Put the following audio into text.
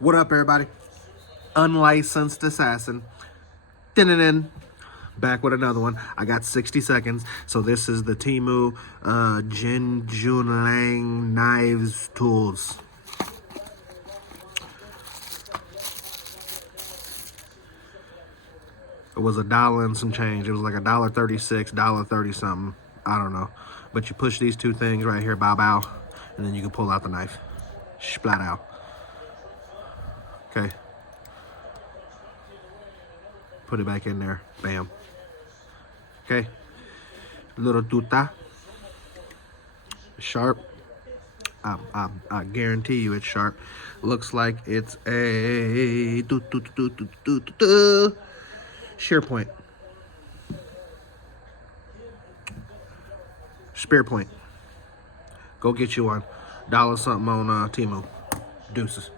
What up, everybody? Unlicensed assassin. Din-din-din. Back with another one. I got 60 seconds. So this is the TEMU Jin Jun Lang knives tools. It was $1 and some change. It was like $1.36, $1.30 something. I don't know. But you push these two things right here, bow bow, and then you can pull out the knife. Splat out. Okay. Put it back in there. Bam. Okay. Little tuta. Sharp. I guarantee you it's sharp. Looks like it's a shear point. Spear point. Go get you one. $1 something on TEMU. Deuces.